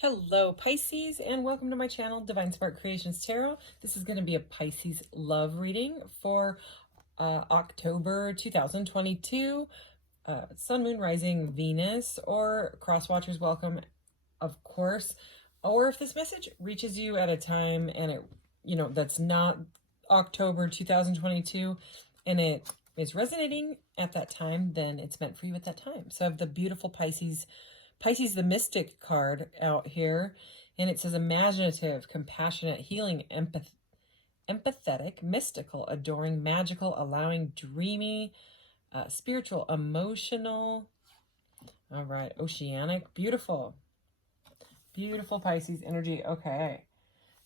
Hello, Pisces, and welcome to my channel, Divine Spark Creations Tarot. This is going to be a Pisces love reading for October 2022. Sun, Moon, Rising, Venus, or cross watchers welcome, of course. Or if this message reaches you at a time and it, that's not October 2022 and it is resonating at that time, then it's meant for you at that time. So I have the beautiful Pisces the Mystic card out here, and it says imaginative, compassionate, healing, empathetic, mystical, adoring, magical, allowing, dreamy, spiritual, emotional. All right, oceanic, beautiful. Beautiful Pisces energy. Okay,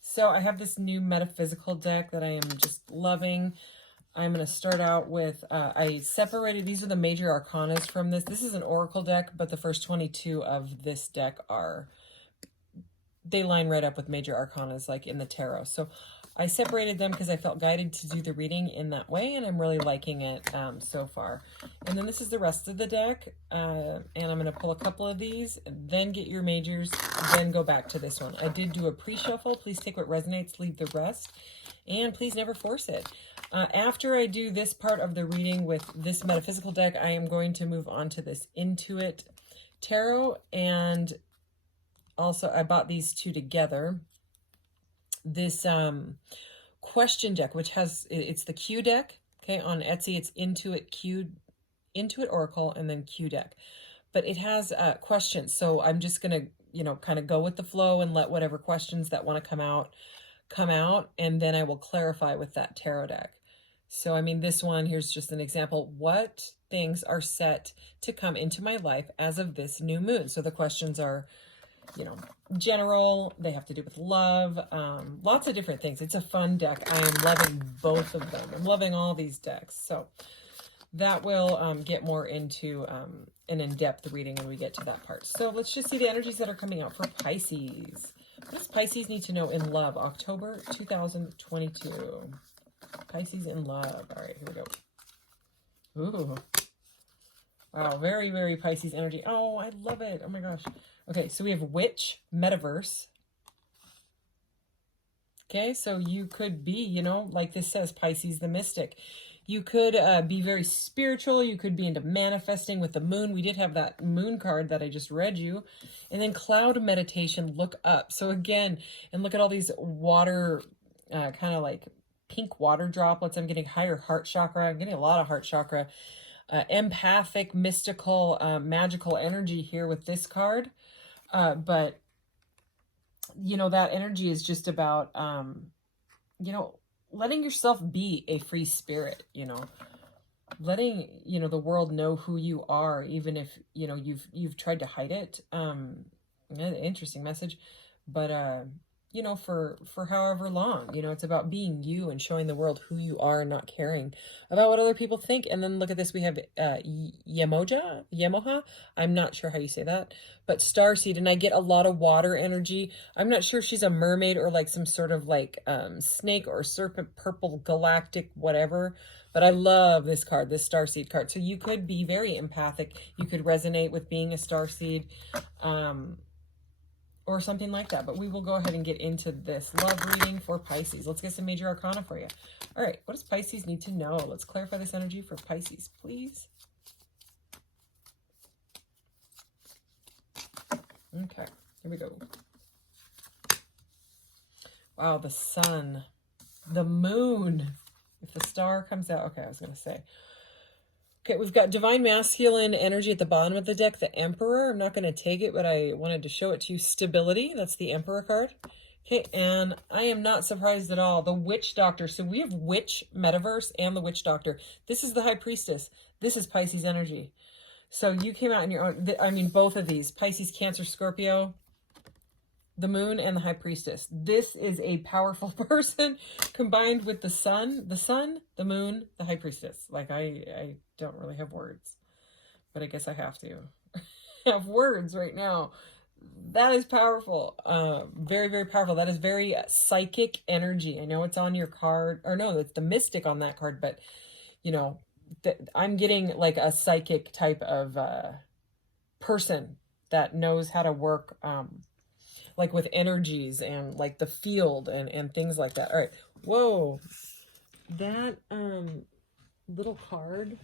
so I have this new metaphysical deck that I am just loving. I'm going to start out with, I separated, these are the major arcanas from this. This is an oracle deck, but the first 22 of this deck they line right up with major arcanas like in the tarot. So I separated them because I felt guided to do the reading in that way, and I'm really liking it so far. And then this is the rest of the deck, and I'm going to pull a couple of these, then get your majors, then go back to this one. I did do a pre-shuffle. Please take what resonates, leave the rest, and please never force it. After I do this part of the reading with this metaphysical deck, I am going to move on to this Intuit Tarot, and also I bought these two together. This question deck, which it's the Q deck, okay, on Etsy. It's Intuit Oracle, and then Q deck, but it has questions. So I'm just gonna kind of go with the flow and let whatever questions that want to come out, and then I will clarify with that tarot deck. So I mean, this one here's just an example. What things are set to come into my life as of this new moon? So the questions are, general. They have to do with love, lots of different things. It's a fun deck. I am loving both of them. I'm loving all these decks. So that will get more into an in-depth reading when we get to that part. So let's just see the energies that are coming out for Pisces. What does Pisces need to know in love? October 2022. Pisces in love. All right, here we go. Ooh. Wow, very, very Pisces energy. Oh, I love it. Oh my gosh. Okay, so we have Witch, Metaverse. Okay, so you could be, like this says, Pisces the Mystic. You could be very spiritual. You could be into manifesting with the moon. We did have that moon card that I just read you. And then cloud meditation, look up. So again, and look at all these water, kind of like pink water droplets. I'm getting higher heart chakra. I'm getting a lot of heart chakra. Empathic, mystical, magical energy here with this card. But, that energy is just about, letting yourself be a free spirit, letting, the world know who you are, even if, you've tried to hide it. Interesting message, but, for however long, it's about being you and showing the world who you are and not caring about what other people think. And then look at this. We have Yemoha. I'm not sure how you say that, but starseed. And I get a lot of water energy. I'm not sure if she's a mermaid or like some sort of like snake or serpent, purple, galactic, whatever. But I love this card, this starseed card. So you could be very empathic. You could resonate with being a starseed. Or something like that. But we will go ahead and get into this love reading for Pisces. Let's get some major arcana for you. All right, what does Pisces need to know? Let's clarify this energy for Pisces, please. Okay, here we go. Wow, the sun, the moon. If the star comes out, okay, I was going to say. Okay, we've got divine masculine energy at the bottom of the deck, the Emperor. I'm not going to take it, but I wanted to show it to you. Stability, that's the Emperor card. Okay, and I am not surprised at all. The Witch Doctor. So we have Witch, Metaverse, and the Witch Doctor. This is the High Priestess. This is Pisces energy. So you came out in your own, I mean, both of these, Pisces, Cancer, Scorpio, the Moon, and the High Priestess. This is a powerful person combined with the Sun, the Moon, the High Priestess. Like I don't really have words, but I guess I have to have words right now. That is powerful. Very, very powerful. That is very psychic energy. I know it's on your card, or no, it's the Mystic on that card, but I'm getting like a psychic type of person that knows how to work like with energies and like the field and things like that. All right. Whoa. That little card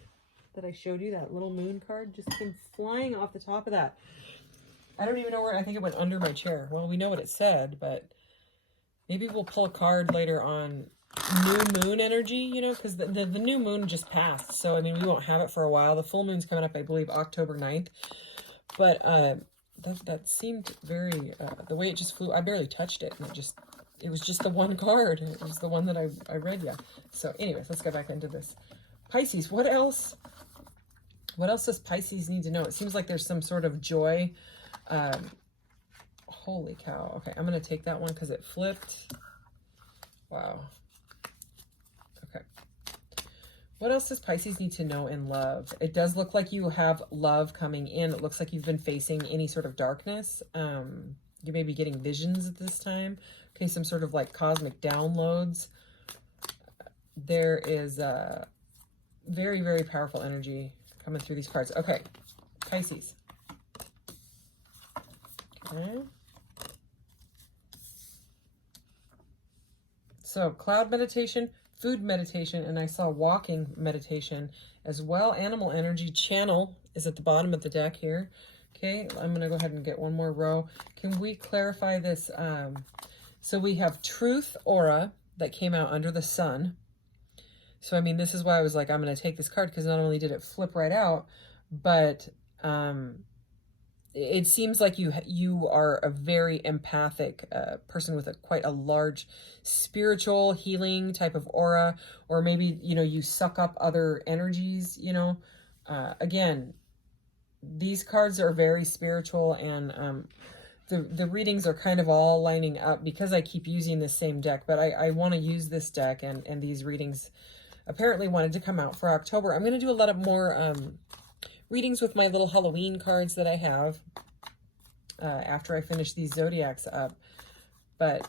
that I showed you, that little moon card, just came flying off the top of that. I don't even know where. I think it went under my chair. Well, we know what it said, but maybe we'll pull a card later on new moon energy, you know, because the new moon just passed. So, I mean, we won't have it for a while. The full moon's coming up, I believe, October 9th. But that seemed very, the way it just flew, I barely touched it. And it was just the one card. It was the one that I read, yeah. So anyways, let's get back into this. Pisces, what else? What else does Pisces need to know? It seems like there's some sort of joy. Holy cow. Okay, I'm going to take that one because it flipped. Wow. Okay. What else does Pisces need to know in love? It does look like you have love coming in. It looks like you've been facing any sort of darkness. You may be getting visions at this time. Okay, some sort of like cosmic downloads. There is a very, very powerful energy coming through these cards. Okay, Pisces. Okay. So cloud meditation, food meditation, and I saw walking meditation as well. Animal energy channel is at the bottom of the deck here. Okay, I'm going to go ahead and get one more row. Can we clarify this? So we have truth aura that came out under the sun. So, I mean, this is why I was like, I'm going to take this card, because not only did it flip right out, but it seems like you are a very empathic person with quite a large spiritual healing type of aura, or maybe, you know, you suck up other energies, you know. Again, these cards are very spiritual, and the readings are kind of all lining up because I keep using the same deck, but I want to use this deck, and these readings apparently wanted to come out for October. I'm going to do a lot of more readings with my little Halloween cards that I have after I finish these zodiacs up. But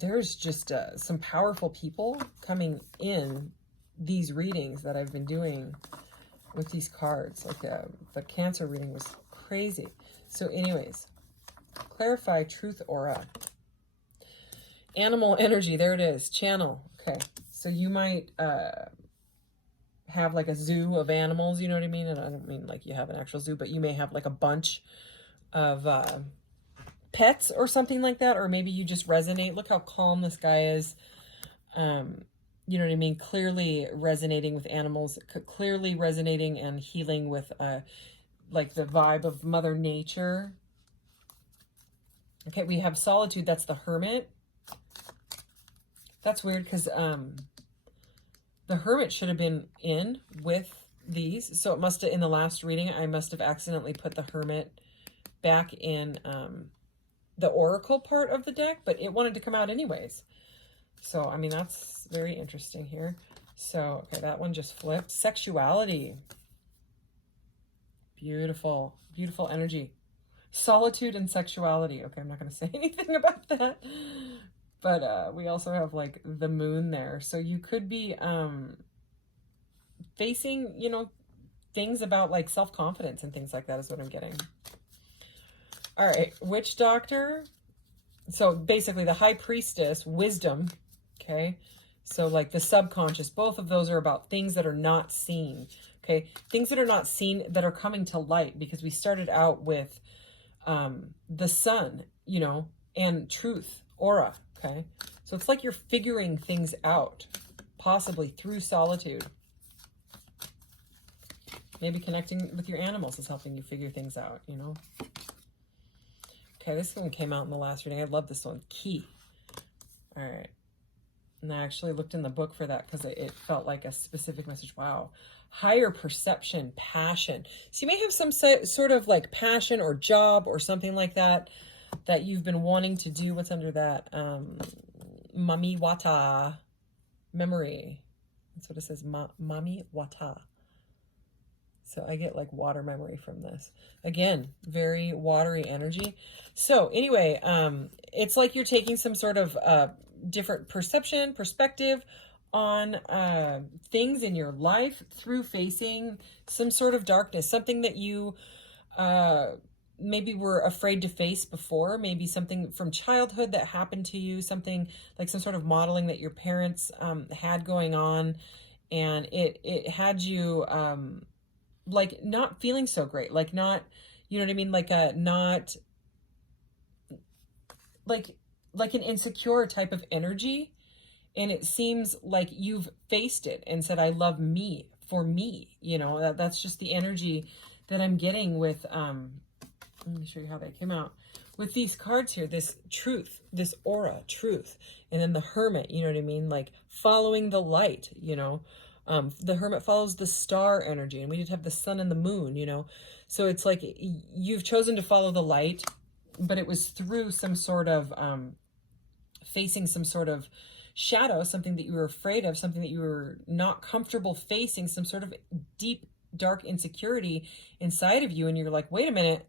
there's just some powerful people coming in these readings that I've been doing with these cards. Like the Cancer reading was crazy. So anyways, clarify truth aura. Animal energy, there it is. Channel. Okay, so you might have like a zoo of animals, you know what I mean? And I don't mean like you have an actual zoo, but you may have like a bunch of pets or something like that, or maybe you just resonate. Look how calm this guy is. You know what I mean? Clearly resonating with animals, clearly resonating and healing with like the vibe of Mother Nature. Okay, we have solitude. That's the Hermit. That's weird because the Hermit should have been in with these. So it must have, in the last reading, I must have accidentally put the Hermit back in the Oracle part of the deck, but it wanted to come out anyways. So, I mean, that's very interesting here. So, okay, that one just flipped. Sexuality. Beautiful, beautiful energy. Solitude and sexuality. Okay, I'm not going to say anything about that. But we also have like the moon there. So you could be facing, you know, things about like self-confidence and things like that is what I'm getting. All right, witch doctor. So basically the high priestess, wisdom. Okay, so like the subconscious, both of those are about things that are not seen. Okay, things that are not seen that are coming to light, because we started out with the sun, you know, and truth, aura. Okay, so it's like you're figuring things out, possibly through solitude. Maybe connecting with your animals is helping you figure things out, you know. Okay, this one came out in the last reading. I love this one. Key. All right. And I actually looked in the book for that because it felt like a specific message. Wow. Higher perception, passion. So you may have some sort of like passion or job or something like that that you've been wanting to do. What's under that? Mami Wata. Memory. That's what it says. Mami Wata. So I get like water memory from this. Again, very watery energy. So anyway, it's like you're taking some sort of different perspective on things in your life through facing some sort of darkness, something that you maybe were afraid to face before, maybe something from childhood that happened to you, something like some sort of modeling that your parents had going on, and it had you like not feeling so great, like not, you know what I mean, like a not like an insecure type of energy. And it seems like you've faced it and said, I love me for me, you know. That's just the energy that I'm getting with let me show you how they came out with these cards here. This truth, this aura, truth, and then the hermit, you know what I mean, like following the light, you know. The hermit follows the star energy, and we did have the sun and the moon, you know. So it's like you've chosen to follow the light, but it was through some sort of facing some sort of shadow, something that you were afraid of, something that you were not comfortable facing, some sort of deep, dark insecurity inside of you. And you're like, wait a minute,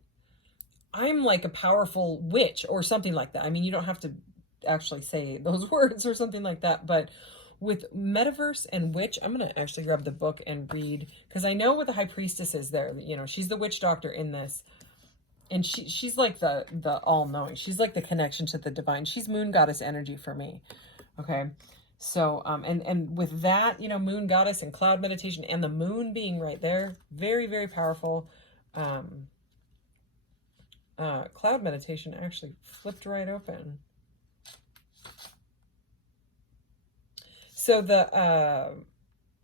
I'm like a powerful witch or something like that. I mean, you don't have to actually say those words or something like that, but with metaverse and witch, I'm going to actually grab the book and read, because I know what the high priestess is there. You know, she's the witch doctor in this. And she's like the all-knowing. She's like the connection to the divine. She's moon goddess energy for me. Okay. So, and with that, you know, moon goddess and cloud meditation and the moon being right there, very, very powerful. Cloud meditation actually flipped right open. So the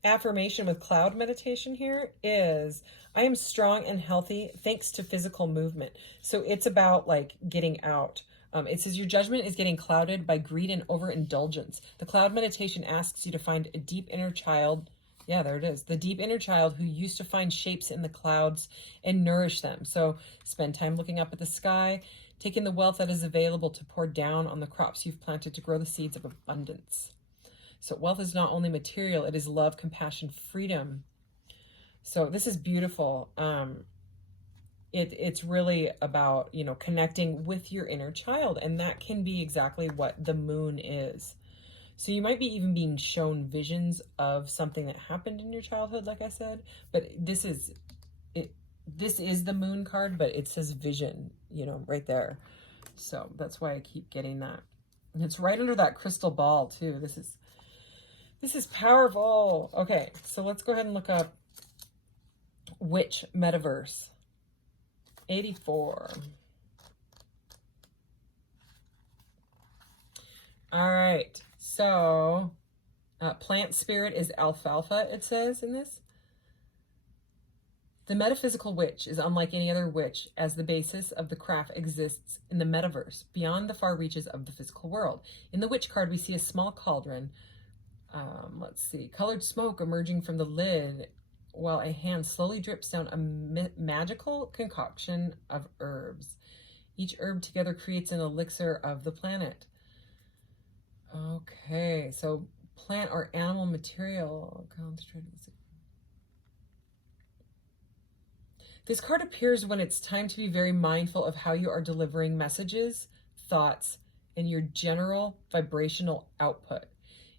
affirmation with cloud meditation here is, I am strong and healthy thanks to physical movement. So it's about like getting out. It says your judgment is getting clouded by greed and overindulgence. The cloud meditation asks you to find a deep inner child. Yeah, there it is. The deep inner child who used to find shapes in the clouds and nourish them. So spend time looking up at the sky, take in the wealth that is available to pour down on the crops you've planted to grow the seeds of abundance. So wealth is not only material, it is love, compassion, freedom. So this is beautiful. It's really about, you know, connecting with your inner child, and that can be exactly what the moon is. So you might be even being shown visions of something that happened in your childhood, like I said, but this is the moon card, but it says vision, you know, right there. So that's why I keep getting that. And it's right under that crystal ball too. This is powerful. Okay, so let's go ahead and look up Witch Metaverse 84. All right, so plant spirit is alfalfa, it says in this. The metaphysical witch is unlike any other witch, as the basis of the craft exists in the metaverse, beyond the far reaches of the physical world. In the witch card, we see a small cauldron. Let's see, colored smoke emerging from the lid, while a hand slowly drips down a magical concoction of herbs. Each herb together creates an elixir of the planet. Okay, so plant or animal material. This card appears when it's time to be very mindful of how you are delivering messages, thoughts, and your general vibrational output.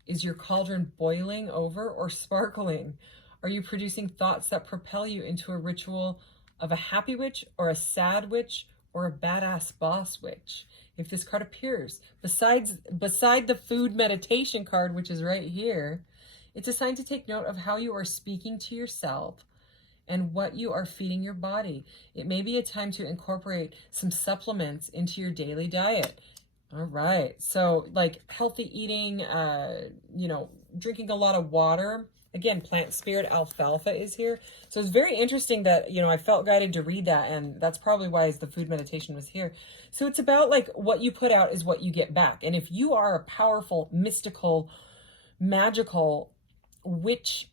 Is your cauldron boiling over or sparkling? Are you producing thoughts that propel you into a ritual of a happy witch or a sad witch or a badass boss witch? If this card appears beside the food meditation card, which is right here, it's a sign to take note of how you are speaking to yourself and what you are feeding your body. It may be a time to incorporate some supplements into your daily diet. All right, so like healthy eating, you know, drinking a lot of water. Again, plant spirit alfalfa is here. So it's very interesting that, you know, I felt guided to read that, and that's probably why the food meditation was here. So it's about like what you put out is what you get back. And if you are a powerful, mystical, magical witch,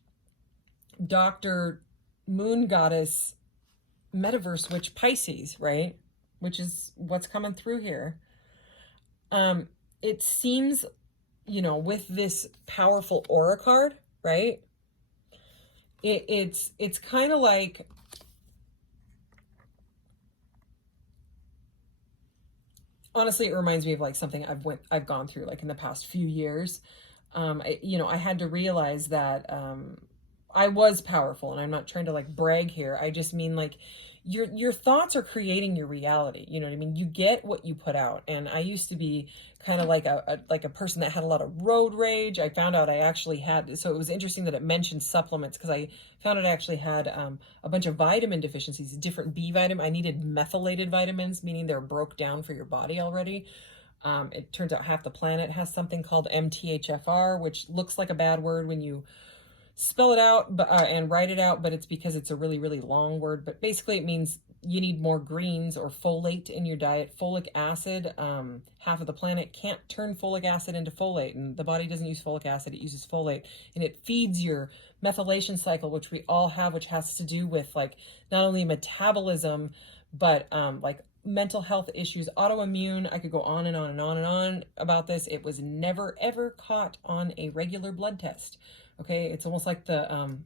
doctor, moon goddess, metaverse witch, Pisces, right? Which is what's coming through here. It seems, you know, with this powerful aura card, right? It's kind of like, honestly, it reminds me of like something I've gone through like in the past few years. You know, I had to realize that I was powerful, and I'm not trying to like brag here. I just mean like your thoughts are creating your reality. You know what I mean? You get what you put out. And I used to be kind of like a person that had a lot of road rage. I found out I actually had, so it was interesting that it mentioned supplements, because I found out I actually had a bunch of vitamin deficiencies, different B vitamin. I needed methylated vitamins, meaning they're broke down for your body already. It turns out half the planet has something called MTHFR, which looks like a bad word when you spell it out and write it out, but it's because it's a really, really long word. But basically it means you need more greens or folate in your diet. Folic acid, half of the planet can't turn folic acid into folate, and the body doesn't use folic acid, it uses folate, and it feeds your methylation cycle, which we all have, which has to do with like not only metabolism, but like mental health issues, autoimmune. I could go on and on and on and on about this. It was never ever caught on a regular blood test. Okay, it's almost like the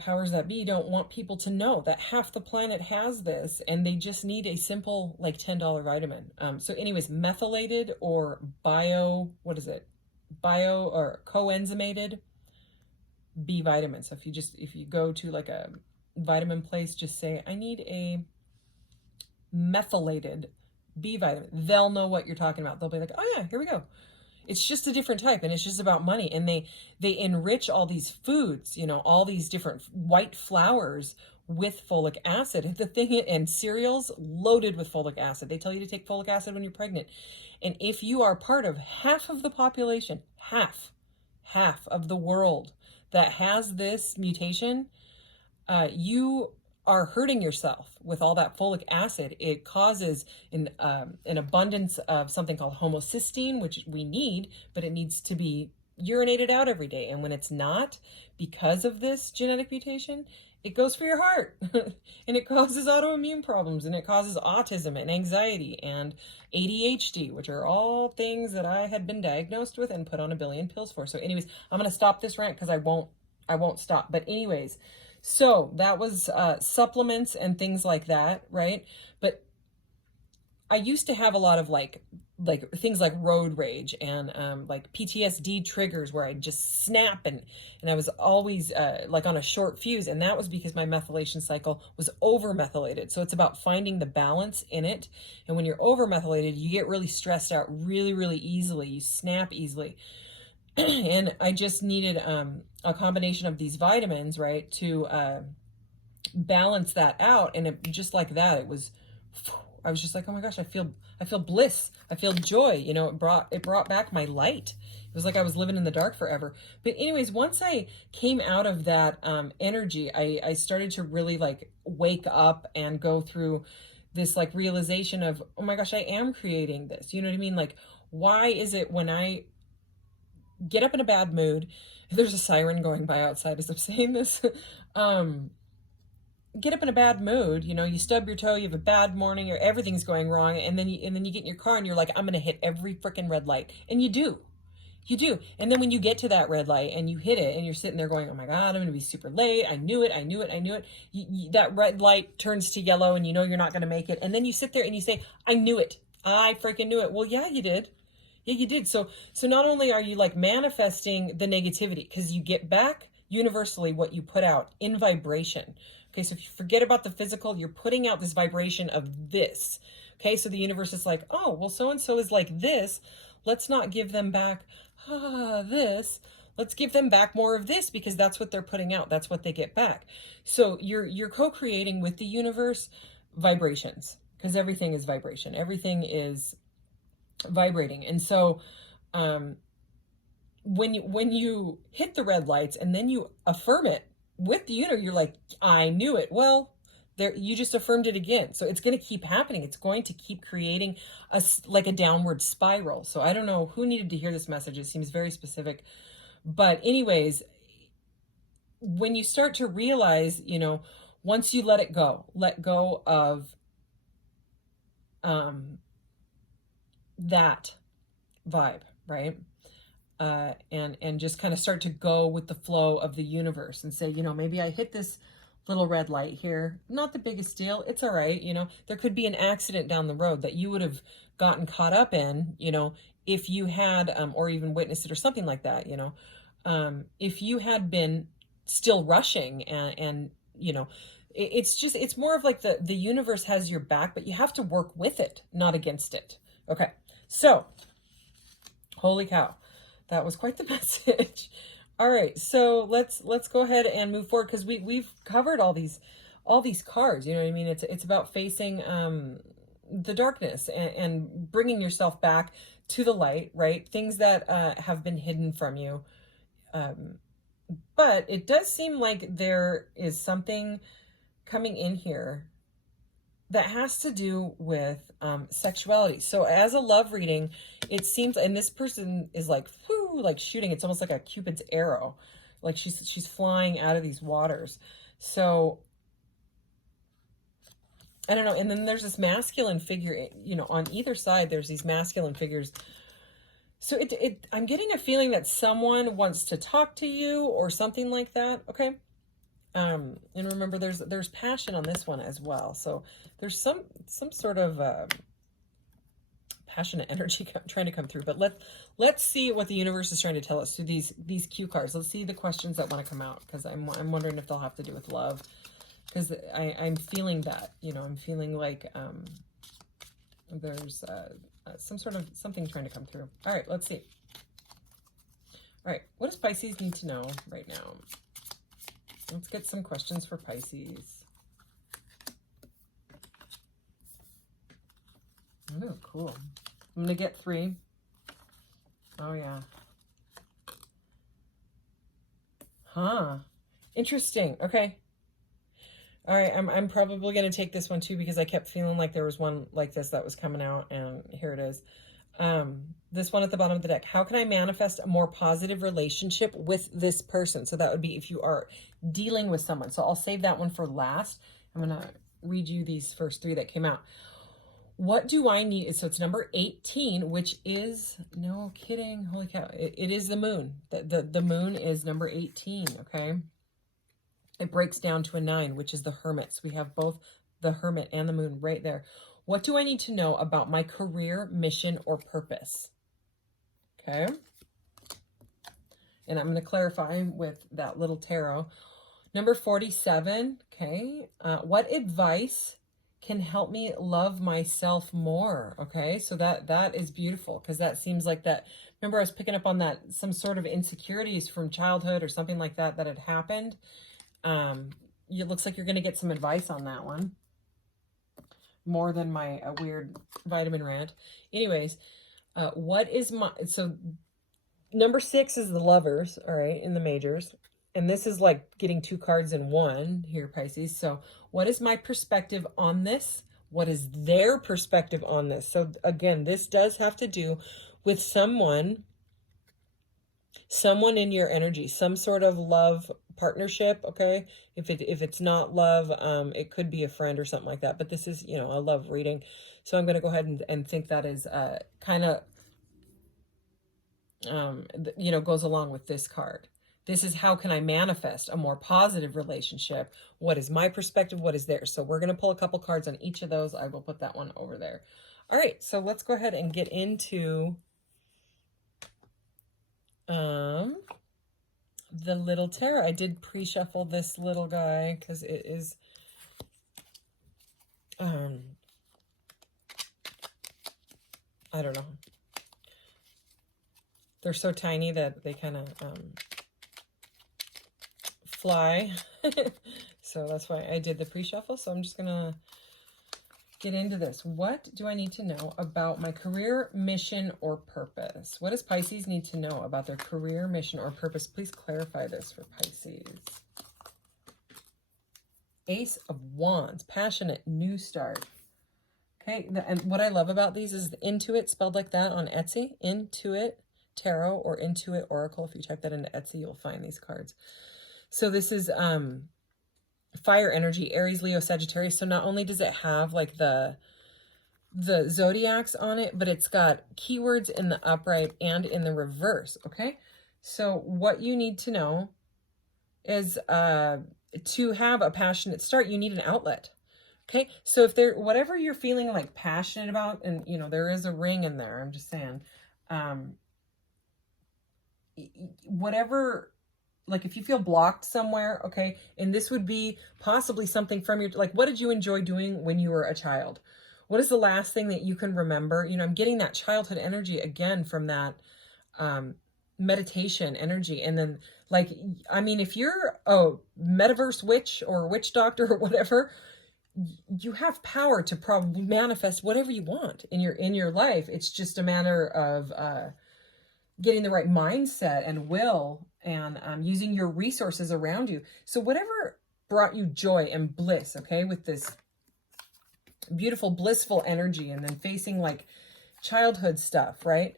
powers that be don't want people to know that half the planet has this, and they just need a simple like $10 vitamin. So anyways, methylated or bio or coenzymated B vitamin. So if you go to like a vitamin place, just say, I need a methylated B vitamin. They'll know what you're talking about. They'll be like, oh yeah, here we go. It's just a different type, and it's just about money. And they enrich all these foods, you know, all these different white flours with folic acid. The thing, and cereals loaded with folic acid. They tell you to take folic acid when you're pregnant. And if you are part of half of the population, half of the world that has this mutation, you are hurting yourself with all that folic acid. It causes an abundance of something called homocysteine, which we need, but it needs to be urinated out every day. And when it's not, because of this genetic mutation, it goes for your heart and it causes autoimmune problems, and it causes autism and anxiety and ADHD, which are all things that I had been diagnosed with and put on a billion pills for. So anyways, I'm going to stop this rant because I won't stop. But anyways, so that was supplements and things like that, right? But I used to have a lot of like things like road rage and like PTSD triggers where I'd just snap, and I was always like on a short fuse, and that was because my methylation cycle was over methylated. So it's about finding the balance in it. And when you're over methylated, you get really stressed out really, really easily. You snap easily. And I just needed a combination of these vitamins, right, to balance that out. And just like that, I was just like, oh my gosh, I feel bliss, I feel joy. You know, it brought back my light. It was like I was living in the dark forever. But anyways, once I came out of that energy, I started to really like wake up and go through this like realization of, oh my gosh, I am creating this. You know what I mean? Like, why is it when I get up in a bad mood, there's a siren going by outside as I'm saying this, get up in a bad mood, you know, you stub your toe, you have a bad morning, or everything's going wrong, and then you get in your car and you're like, I'm gonna hit every freaking red light. And you do. And then when you get to that red light and you hit it and you're sitting there going, oh my God, I'm gonna be super late, I knew it, that red light turns to yellow and you know you're not gonna make it, and then you sit there and you say, I knew it, I freaking knew it. Well, yeah, you did. Yeah, you did. So not only are you like manifesting the negativity, because you get back universally what you put out in vibration. Okay, so if you forget about the physical, you're putting out this vibration of this. Okay, so the universe is like, oh, well, so-and-so is like this. Let's not give them back this. Let's give them back more of this, because that's what they're putting out. That's what they get back. So you're co-creating with the universe vibrations, because everything is vibration. Everything is vibrating. And so when you hit the red lights and then you affirm it with the universe, you're like, I knew it. Well, there, you just affirmed it again. So it's going to keep happening. It's going to keep creating like a downward spiral. So I don't know who needed to hear this message. It seems very specific. But anyways, when you start to realize, you know, once you let go of that vibe, right? And just kind of start to go with the flow of the universe and say, you know, maybe I hit this little red light here, not the biggest deal, it's all right. You know, there could be an accident down the road that you would have gotten caught up in, you know, if you had or even witnessed it or something like that, you know. if you had been still rushing and you know, it's more of like the universe has your back, but you have to work with it, not against it. Okay. So, holy cow. That was quite the message. All right. So let's go ahead and move forward, because we've covered all these cards, you know what I mean? It's about facing the darkness and bringing yourself back to the light, right? Things that have been hidden from you. But it does seem like there is something coming in here that has to do with sexuality. So as a love reading, it seems, and this person is like, whoo, like shooting. It's almost like a Cupid's arrow. Like she's flying out of these waters. So I don't know. And then there's this masculine figure, you know, on either side, there's these masculine figures. So I'm getting a feeling that someone wants to talk to you or something like that. Okay. And remember, there's passion on this one as well. So there's some sort of passionate energy trying to come through. But let's see what the universe is trying to tell us through these cue cards. Let's see the questions that want to come out, because I'm wondering if they'll have to do with love, because I'm feeling that, you know, I'm feeling like there's some sort of something trying to come through. All right, let's see. All right, what does Pisces need to know right now? Let's get some questions for Pisces. Oh, cool. I'm going to get 3. Oh, yeah. Huh. Interesting. Okay. All right. I'm probably going to take this one too, because I kept feeling like there was one like this that was coming out, and here it is. This one at the bottom of the deck. How can I manifest a more positive relationship with this person? So that would be if you are dealing with someone. So I'll save that one for last. I'm going to read you these first 3 that came out. What do I need? So it's number 18, which is, no kidding. Holy cow. It is the moon. The moon is number 18. Okay. It breaks down to a 9, which is the hermit. So we have both the hermit and the moon right there. What do I need to know about my career, mission, or purpose? Okay. And I'm going to clarify with that little tarot. Number 47. Okay. What advice can help me love myself more? Okay. So that is beautiful, because that seems like that. Remember, I was picking up on that, some sort of insecurities from childhood or something like that had happened. It looks like you're going to get some advice on that one, more than my weird vitamin rant. Anyways, what is my, so number 6 is the Lovers, all right, in the majors. And this is like getting 2 cards in one here, Pisces. So what is my perspective on this? What is their perspective on this? So again, this does have to do with someone in your energy, some sort of love partnership. Okay. If it's not love, it could be a friend or something like that, but this is, you know, a love reading. So I'm going to go ahead and think that is, kind of, you know, goes along with this card. This is how can I manifest a more positive relationship? What is my perspective? What is theirs? So we're going to pull a couple cards on each of those. I will put that one over there. All right. So let's go ahead and get into the little tarot. I did pre-shuffle this little guy because it is I don't know. They're so tiny that they kind of fly. So that's why I did the pre-shuffle. So I'm just gonna get into this. What do I need to know about my career, mission, or purpose? What does Pisces need to know about their career, mission, or purpose? Please clarify this for Pisces. Ace of Wands, passionate, new start. Okay, and what I love about these is the Intuit, spelled like that on Etsy. Intuit Tarot or Intuit Oracle. If you type that into Etsy, you'll find these cards. So this is fire energy, Aries, Leo, Sagittarius. So not only does it have like the zodiacs on it, but it's got keywords in the upright and in the reverse. Okay, so what you need to know is to have a passionate start, you need an outlet. Okay, so if there, whatever you're feeling like passionate about, and you know there is a ring in there, I'm just saying, whatever, like if you feel blocked somewhere, okay, and this would be possibly something from your, like, what did you enjoy doing when you were a child? What is the last thing that you can remember? You know, I'm getting that childhood energy again from that meditation energy. And then, like, I mean, if you're a metaverse witch or witch doctor or whatever, you have power to probably manifest whatever you want in your life. It's just a matter of getting the right mindset and will, and using your resources around you. So whatever brought you joy and bliss, okay, with this beautiful, blissful energy, and then facing like childhood stuff, right?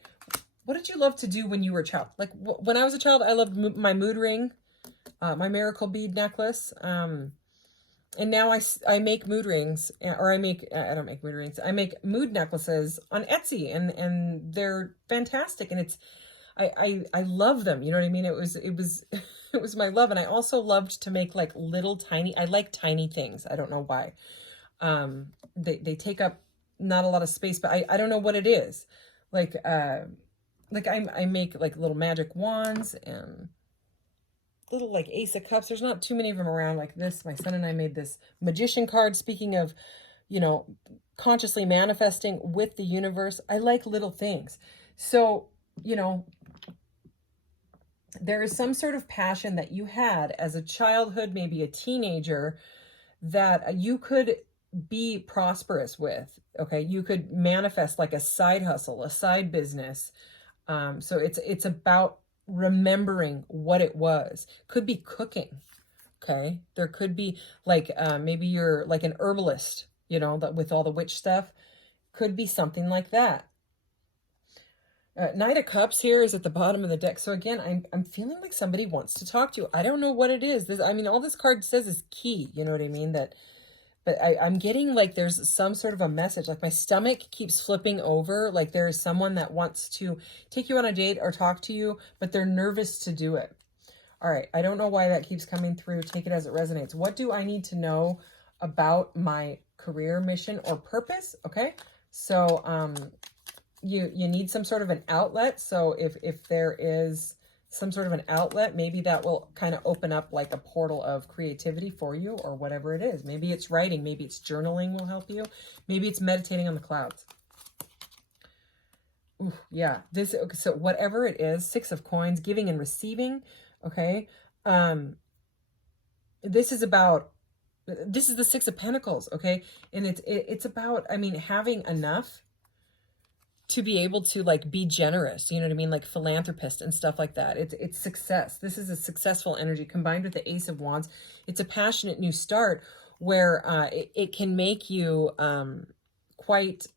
What did you love to do when you were a child? Like when I was a child, I loved my mood ring, my miracle bead necklace. And now I make mood rings, or I don't make mood rings. I make mood necklaces on Etsy, and they're fantastic. And I love them. You know what I mean? It was it was my love. And I also loved to make like little tiny, I like tiny things. I don't know why. They take up not a lot of space, but I don't know what it is. Like I make like little magic wands and little like Ace of Cups. There's not too many of them around like this. My son and I made this magician card. Speaking of, you know, consciously manifesting with the universe, I like little things. So, you know, there is some sort of passion that you had as a childhood, maybe a teenager, that you could be prosperous with. Okay, you could manifest like a side hustle, a side business. So it's about remembering what it was. Could be cooking. Okay, there could be like maybe you're like an herbalist, you know, that with all the witch stuff. Could be something like that. Knight of Cups here is at the bottom of the deck. So again, I'm feeling like somebody wants to talk to you. I don't know what it is. I mean, all this card says is key. You know what I mean? But I'm getting like there's some sort of a message. Like my stomach keeps flipping over. Like there is someone that wants to take you on a date or talk to you, but they're nervous to do it. All right. I don't know why that keeps coming through. Take it as it resonates. What do I need to know about my career mission or purpose? Okay. So, you need some sort of an outlet. So if there is some sort of an outlet, maybe that will kind of open up like a portal of creativity for you, or whatever it is. Maybe it's writing, maybe it's journaling will help you. Maybe it's meditating on the clouds. Ooh, yeah, so whatever it is, 6 of Coins, giving and receiving. Okay. This is the 6 of Pentacles. Okay. And it's about, I mean, having enough to be able to like be generous, you know what I mean? Like philanthropist and stuff like that. It's success. This is a successful energy combined with the Ace of Wands. It's a passionate new start where it can make you quite,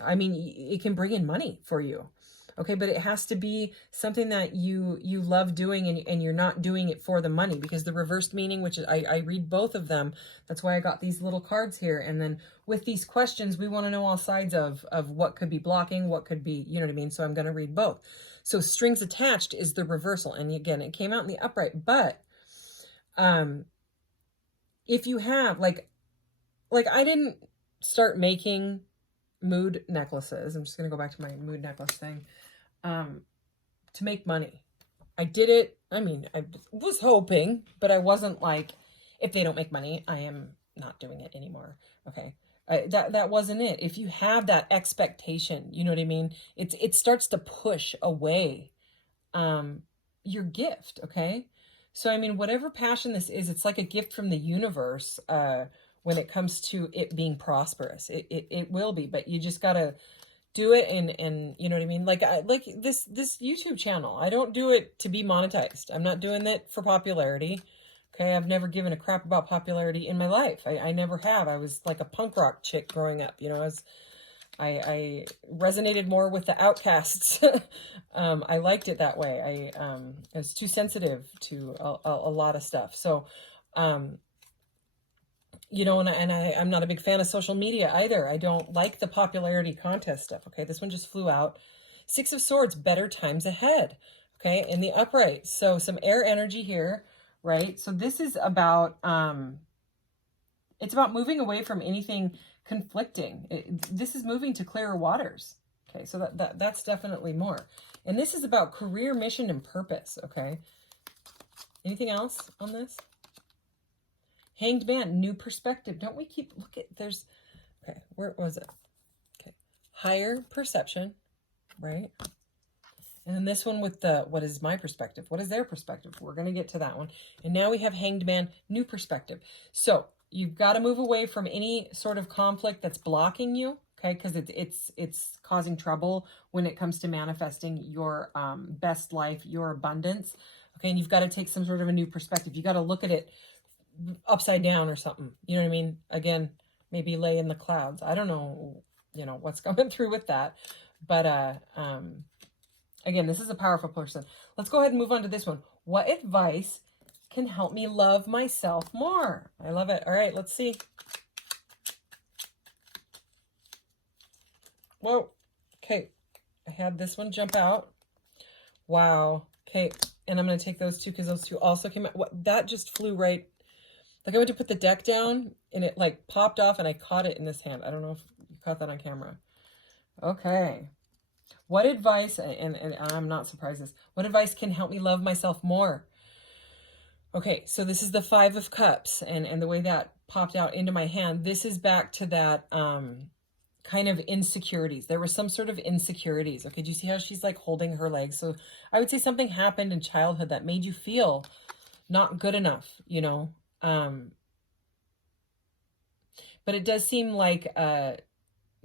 I mean, it can bring in money for you. Okay, but it has to be something that you love doing, and you're not doing it for the money, because the reversed meaning, which is, I read both of them. That's why I got these little cards here. And then with these questions, we want to know all sides of what could be blocking, what could be, you know what I mean? So I'm going to read both. So strings attached is the reversal. And again, it came out in the upright, but if you have like I didn't start making mood necklaces. I'm just going to go back to my mood necklace thing. To make money. I did it. I mean, I was hoping, but I wasn't like, if they don't make money, I am not doing it anymore. Okay. That wasn't it. If you have that expectation, you know what I mean? It starts to push away, your gift. Okay. So, I mean, whatever passion this is, it's like a gift from the universe, when it comes to it being prosperous. It will be, but you just gotta do it, and you know what I mean? Like this YouTube channel, I don't do it to be monetized. I'm not doing it for popularity. Okay, I've never given a crap about popularity in my life. I never have. I was like a punk rock chick growing up, you know. I resonated more with the outcasts. I liked it that way. I was too sensitive to a lot of stuff. So you know, and I'm not a big fan of social media either. I don't like the popularity contest stuff. Okay, this one just flew out. 6 of Swords, better times ahead. Okay, in the upright. So some air energy here, right? So this is about, it's about moving away from anything conflicting. This is moving to clearer waters. Okay, so that's definitely more. And this is about career, mission, and purpose, okay? Anything else on this? Hanged Man, new perspective. Don't we keep, look at, there's, okay, where was it? Okay, higher perception, right? And then this one with the, what is my perspective? What is their perspective? We're going to get to that one. And now we have Hanged Man, new perspective. So you've got to move away from any sort of conflict that's blocking you, okay? Because it's causing trouble when it comes to manifesting your best life, your abundance, okay? And you've got to take some sort of a new perspective. You got to look at it upside down or something. You know what I mean? Again, maybe lay in the clouds. I don't know, you know, what's coming through with that. But again, this is a powerful person. Let's go ahead and move on to this one. What advice can help me love myself more? I love it. All right, let's see. Whoa. Okay. I had this one jump out. Wow. Okay. And I'm going to take those two because those two also came out. What, that just flew right. Like I went to put the deck down and it like popped off and I caught it in this hand. I don't know if you caught that on camera. Okay. What advice, and I'm not surprised this, what advice can help me love myself more? Okay, so this is the Five of Cups, and the way that popped out into my hand, this is back to that kind of insecurities. There was some sort of insecurities. Okay, do you see how she's like holding her legs? So I would say something happened in childhood that made you feel not good enough, you know? But it does seem like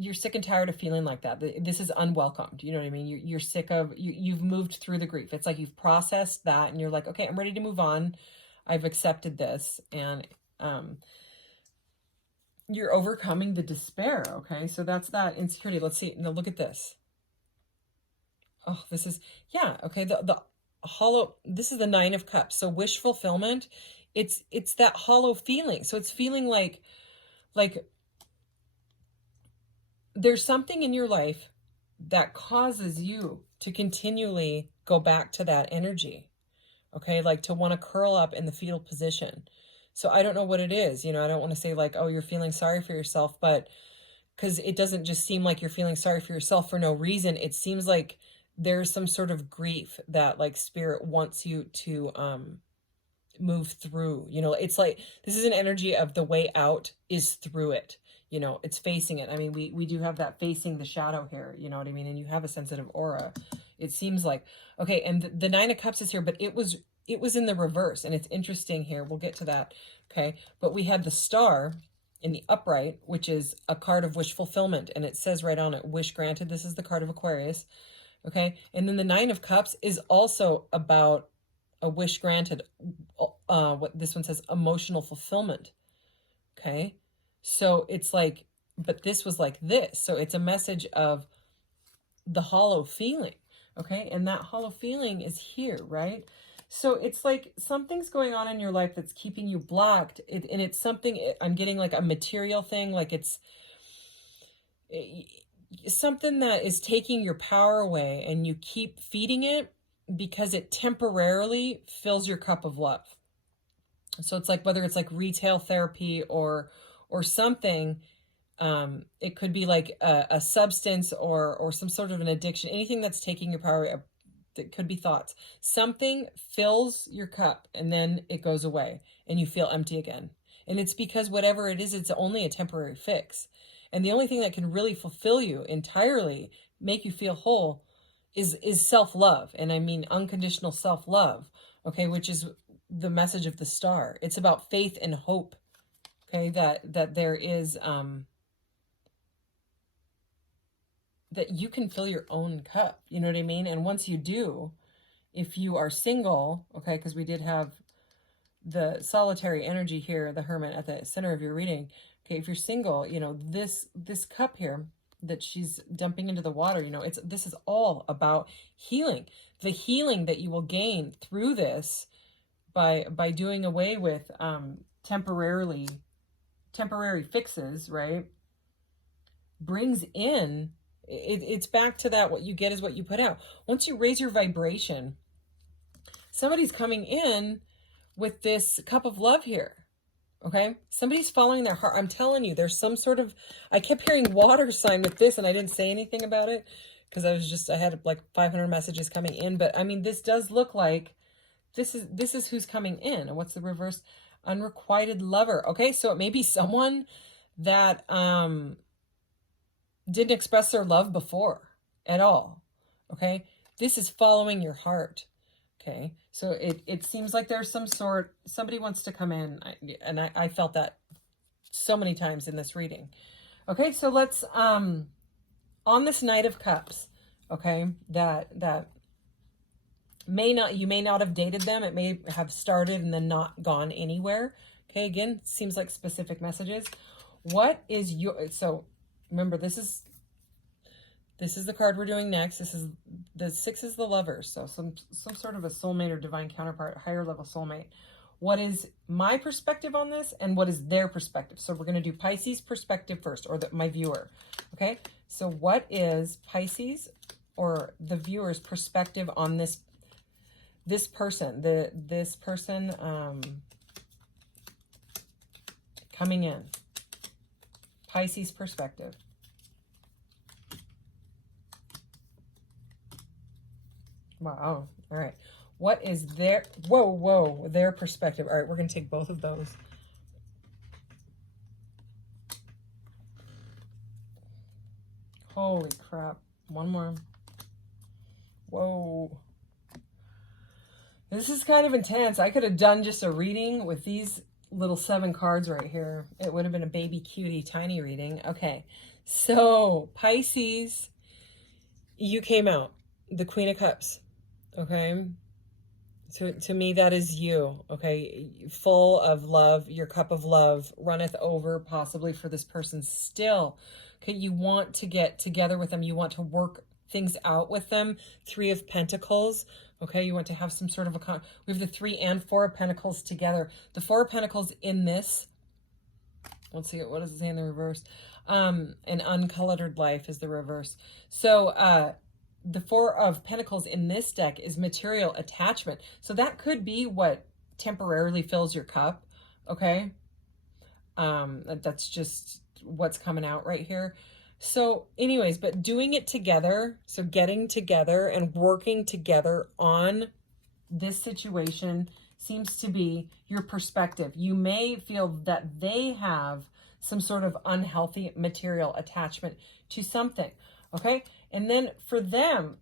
you're sick and tired of feeling like that. This is unwelcomed. You know what I mean? You're sick of, you've moved through the grief. It's like you've processed that and you're like, okay, I'm ready to move on. I've accepted this. And you're overcoming the despair. Okay. So that's that insecurity. Let's see. Now look at this. Oh, this is, yeah. Okay. The hollow, this is the Nine of Cups. So wish fulfillment. It's that hollow feeling. So it's feeling like there's something in your life that causes you to continually go back to that energy, okay? Like to want to curl up in the fetal position. So I don't know what it is. You know, I don't want to say like, oh, you're feeling sorry for yourself, but because it doesn't just seem like you're feeling sorry for yourself for no reason. It seems like there's some sort of grief that like spirit wants you to move through. You know, it's like, this is an energy of the way out is through it. You know, it's facing it. I mean, we do have that facing the shadow here, you know what I mean? And you have a sensitive aura, it seems like. Okay, and the Nine of Cups is here, but it was in the reverse, and it's interesting here. We'll get to that, okay? But we had the Star in the upright, which is a card of wish fulfillment, and it says right on it, wish granted. This is the card of Aquarius, okay? And then the Nine of Cups is also about a wish granted. What this one says, emotional fulfillment, okay? So it's like, but this was like this. So it's a message of the hollow feeling, okay? And that hollow feeling is here, right? So it's like something's going on in your life that's keeping you blocked. And it's something, I'm getting like a material thing, like it's something that is taking your power away and you keep feeding it because it temporarily fills your cup of love. So it's like, whether it's like retail therapy or something, it could be like a substance or some sort of an addiction, anything that's taking your power. That could be thoughts. Something fills your cup and then it goes away and you feel empty again. And it's because whatever it is, it's only a temporary fix. And the only thing that can really fulfill you entirely, make you feel whole, is self-love. And I mean unconditional self-love, okay, which is the message of the Star. It's about faith and hope. Okay, that there is, that you can fill your own cup, you know what I mean? And once you do, if you are single, okay, because we did have the solitary energy here, the Hermit at the center of your reading. Okay, if you're single, you know, this cup here that she's dumping into the water, you know, this is all about healing. The healing that you will gain through this by doing away with temporary fixes, right? Brings in, it's back to that, what you get is what you put out. Once you raise your vibration, somebody's coming in with this cup of love here, okay? Somebody's following their heart. I'm telling you, there's some sort of, I kept hearing water sign with this and I didn't say anything about it. because I had like 500 messages coming in, but I mean, this does look like this is who's coming in. And what's the reverse? Unrequited lover. Okay, so it may be someone that didn't express their love before at all. Okay, this is following your heart. Okay, so it seems like there's somebody wants to come in, and I felt that so many times in this reading. Okay, so let's on this Knight of Cups, okay, that you may not have dated them. It may have started and then not gone anywhere. Okay, again, seems like specific messages. What is so remember, this is the card we're doing next. This is the 6 is the Lovers. So some sort of a soulmate or divine counterpart, higher level soulmate. What is my perspective on this and what is their perspective? So we're going to do Pisces perspective first, or my viewer. Okay, so what is Pisces or the viewer's perspective on this person, this person coming in? Pisces perspective. Wow. All right. What is their, their perspective? All right, we're going to take both of those. Holy crap. One more. Whoa. This is kind of intense. I could have done just a reading with these little 7 cards right here. It would have been a baby cutie tiny reading. Okay. So, Pisces, you came out. The Queen of Cups. Okay. So to me, that is you. Okay. Full of love. Your cup of love runneth over, possibly for this person still. Okay. You want to get together with them. You want to work things out with them. 3 of Pentacles. Okay. You want to have some sort of we have the 3 and 4 of Pentacles together. The 4 of Pentacles in this. Let's see. What does it say in the reverse? An uncolored life is the reverse. So, the 4 of Pentacles in this deck is material attachment. So that could be what temporarily fills your cup. Okay. That's just what's coming out right here. So anyways, but doing it together, so getting together and working together on this situation seems to be your perspective. You may feel that they have some sort of unhealthy material attachment to something. Okay. And then for them,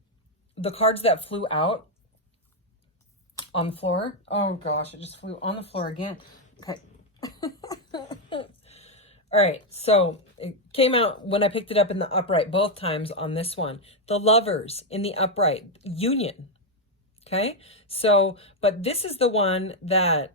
the cards that flew out on the floor. Oh gosh, it just flew on the floor again. Okay. All right. So it came out when I picked it up in the upright both times on this one. The Lovers in the upright, union. Okay. So, but this is the one that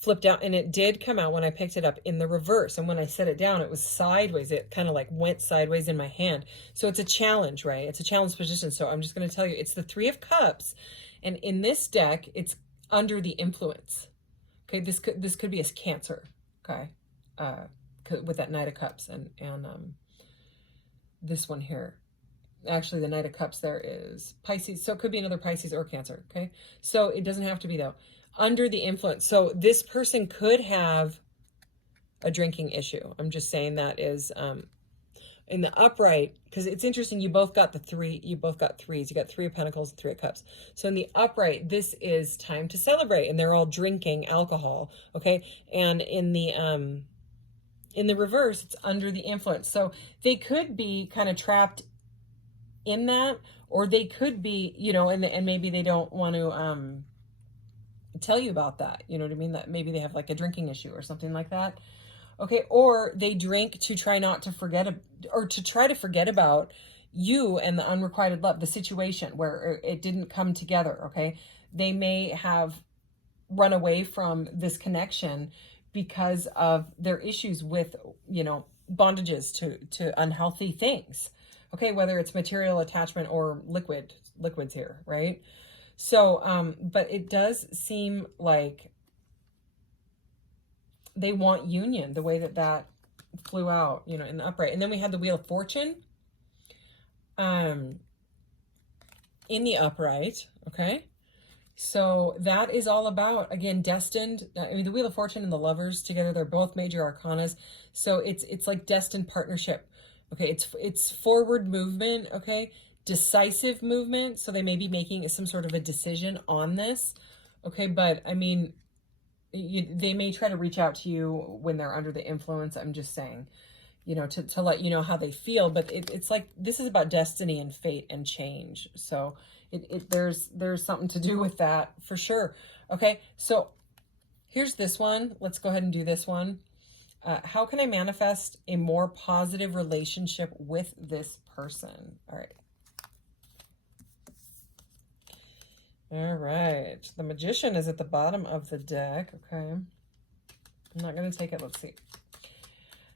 flipped out, and it did come out when I picked it up in the reverse. And when I set it down, it was sideways. It kind of like went sideways in my hand. So it's a challenge, right? It's a challenge position. So I'm just going to tell you, it's the 3 of Cups. And in this deck, it's under the influence. Okay. This could be a Cancer. Okay. With that Knight of Cups and this one here. Actually, the Knight of Cups there is Pisces. So it could be another Pisces or Cancer. Okay. So it doesn't have to be though. Under the influence. So this person could have a drinking issue. I'm just saying that is in the upright, because it's interesting. You both got the 3. You both got 3s. You got 3 of Pentacles and 3 of Cups. So in the upright, this is time to celebrate, and they're all drinking alcohol. Okay. And in the reverse, it's under the influence. So they could be kind of trapped in that, or they could be, you know, and maybe they don't want to tell you about that, you know what I mean, that maybe they have like a drinking issue or something like that. Okay. Or they drink to try not to forget, or to try to forget about you and the unrequited love, the situation where it didn't come together. Okay. They may have run away from this connection because of their issues with, you know, bondages to unhealthy things. Okay. Whether it's material attachment or liquids here, right? So, but it does seem like they want union, the way that flew out, you know, in the upright. And then we had the Wheel of Fortune, in the upright. Okay. So that is all about, again, destined. I mean, the Wheel of Fortune and the Lovers together, they're both major arcanas. So it's like destined partnership. Okay, it's forward movement, okay? Decisive movement, so they may be making some sort of a decision on this, okay? But, I mean, they may try to reach out to you when they're under the influence, I'm just saying, you know, to let you know how they feel. But it's like, this is about destiny and fate and change. So there's something to do with that for sure. Okay, so here's this one. Let's go ahead and do this one. How can I manifest a more positive relationship with this person? All right. All right. The Magician is at the bottom of the deck. Okay. I'm not going to take it. Let's see.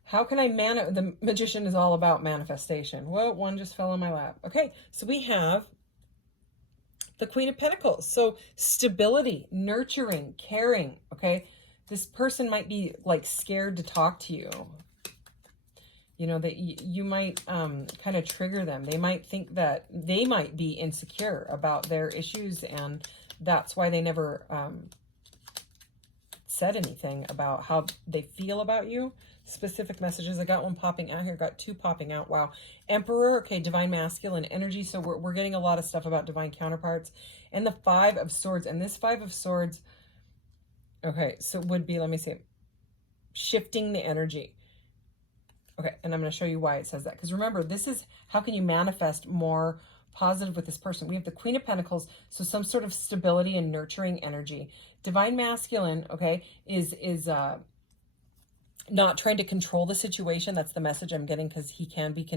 How can I the Magician is all about manifestation. Whoa, one just fell in my lap. Okay. So we have the Queen of Pentacles. So stability, nurturing, caring. Okay. This person might be like scared to talk to you. You know, that you might kind of trigger them. They might think that they might be insecure about their issues, and that's why they never said anything about how they feel about you. Specific messages. I got one popping out here. Got two popping out. Wow. Emperor. Okay, divine masculine energy. So we're getting a lot of stuff about divine counterparts. And the Five of Swords. And this Five of Swords, okay, so it would be, let me see, shifting the energy. Okay, and I'm going to show you why it says that. Because remember, this is how can you manifest more positive with this person. We have the Queen of Pentacles, so some sort of stability and nurturing energy. Divine masculine, okay, is not trying to control the situation. That's the message I'm getting, because he can be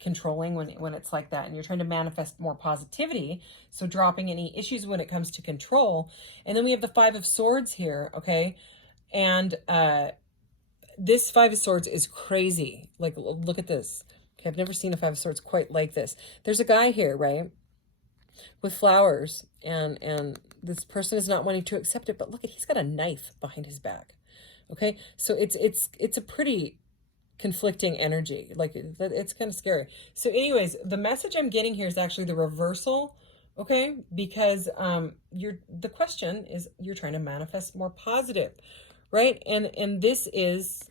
controlling when it's like that. And you're trying to manifest more positivity, so dropping any issues when it comes to control. And then we have the Five of Swords here, okay? And this Five of Swords is crazy. Like, look at this. Okay, I've never seen a Five of Swords quite like this. There's a guy here, right, with flowers, and this person is not wanting to accept it, but look at, he's got a knife behind his back. Okay, so it's a pretty conflicting energy. Like, it's kind of scary. So anyways, the message I'm getting here is actually the reversal, okay? Because the question is, you're trying to manifest more positive, right? And this is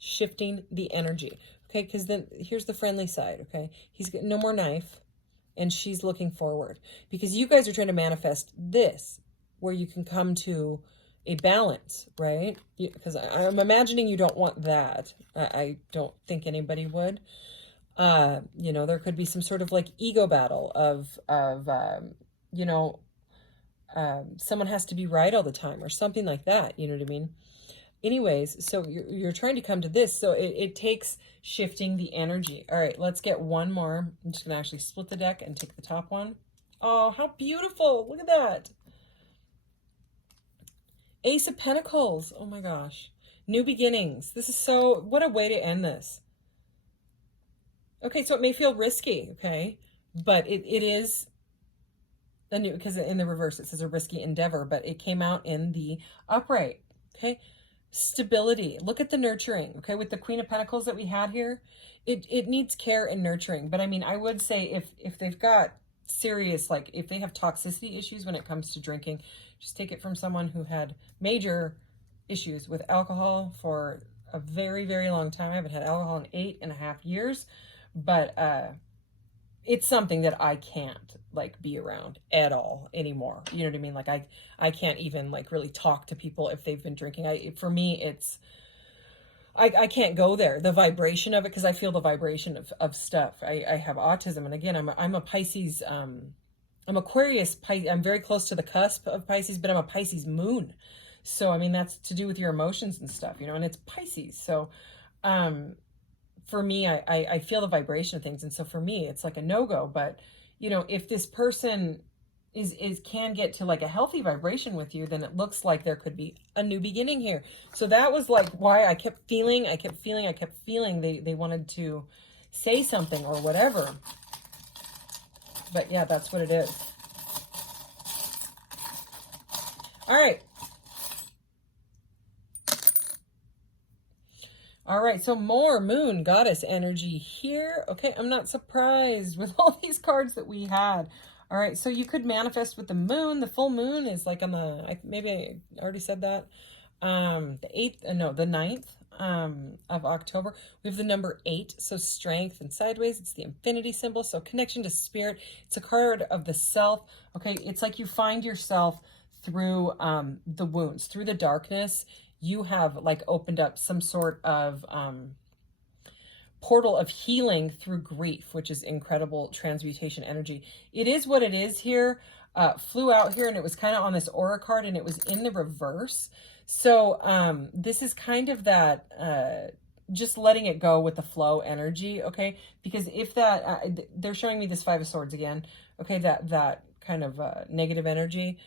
shifting the energy, okay? Because then here's the friendly side, okay? He's got no more knife, and she's looking forward, because you guys are trying to manifest this, where you can come to a balance, right? Because I'm imagining you don't want that. I don't think anybody would. You know, there could be some sort of like ego battle of you know, someone has to be right all the time or something like that. You know what I mean? Anyways, so you're trying to come to this. So it takes shifting the energy. All right, let's get one more. I'm just going to actually split the deck and take the top one. Oh, how beautiful. Look at that. Ace of Pentacles. Oh my gosh. New beginnings. This is so, what a way to end this. Okay, so it may feel risky, okay? But it is a new, because in the reverse it says a risky endeavor, but it came out in the upright, okay? Stability. Look at the nurturing, okay? With the Queen of Pentacles that we had here, it needs care and nurturing. But I mean, I would say if they've got serious, like if they have toxicity issues when it comes to drinking, just take it from someone who had major issues with alcohol for a very, very long time. I haven't had alcohol in 8.5 years, but it's something that I can't like be around at all anymore. You know what I mean? Like I can't even like really talk to people if they've been drinking. For me, it's, I can't go there. The vibration of it, because I feel the vibration of stuff. I have autism, and again, I'm a Pisces, I'm Aquarius, I'm very close to the cusp of Pisces, but I'm a Pisces moon. So, I mean, that's to do with your emotions and stuff, you know, and it's Pisces. So, for me, I feel the vibration of things. And so for me, it's like a no-go. But, you know, if this person can get to like a healthy vibration with you, then it looks like there could be a new beginning here. So that was like why I kept feeling they wanted to say something or whatever. But yeah, that's what it is. All right. All right, so more moon goddess energy here. Okay, I'm not surprised with all these cards that we had. All right, so you could manifest with the moon. The full moon is like on the, maybe I already said that. The 8th, no, the 9th of October, we have the number 8, so strength, and sideways, it's the infinity symbol, so connection to spirit. It's a card of the self. Okay, it's like you find yourself through the wounds, through the darkness. You have like opened up some sort of portal of healing through grief, which is incredible transmutation energy. It is what it is here. Flew out here and it was kind of on this aura card and it was in the reverse. So this is kind of that just letting it go with the flow energy, okay? Because if that, they're showing me this 5 of Swords again, okay, that kind of negative energy.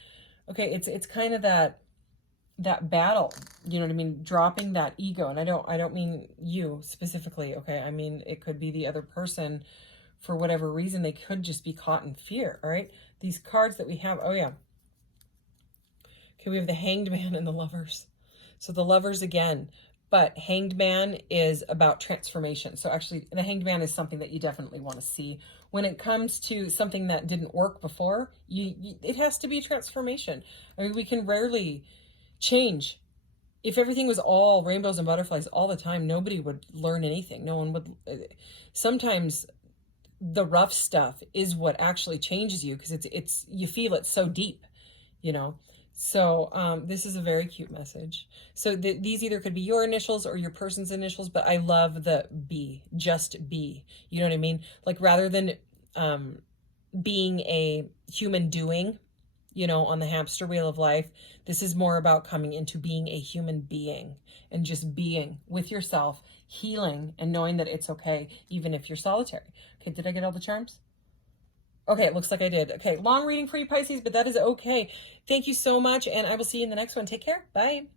Okay, it's kind of that battle, you know what I mean, dropping that ego. And I don't mean you specifically, okay? I mean, it could be the other person. For whatever reason, they could just be caught in fear. All right, these cards that we have, oh yeah, okay, we have the Hanged Man and the Lovers. So the Lovers again, but Hanged Man is about transformation. So actually the Hanged Man is something that you definitely want to see when it comes to something that didn't work before. It has to be a transformation. I mean, we can rarely change. If everything was all rainbows and butterflies all the time, nobody would learn anything. No one would. Sometimes the rough stuff is what actually changes you, because it's you feel it so deep, you know. So this is a very cute message. So these either could be your initials or your person's initials, but I love the B, just be. You know what I mean? Like rather than being a human doing, you know, on the hamster wheel of life, this is more about coming into being a human being and just being with yourself, healing, and knowing that it's okay, even if you're solitary. Okay, did I get all the charms? Okay, it looks like I did. Okay, long reading for you, Pisces, but that is okay. Thank you so much, and I will see you in the next one. Take care. Bye.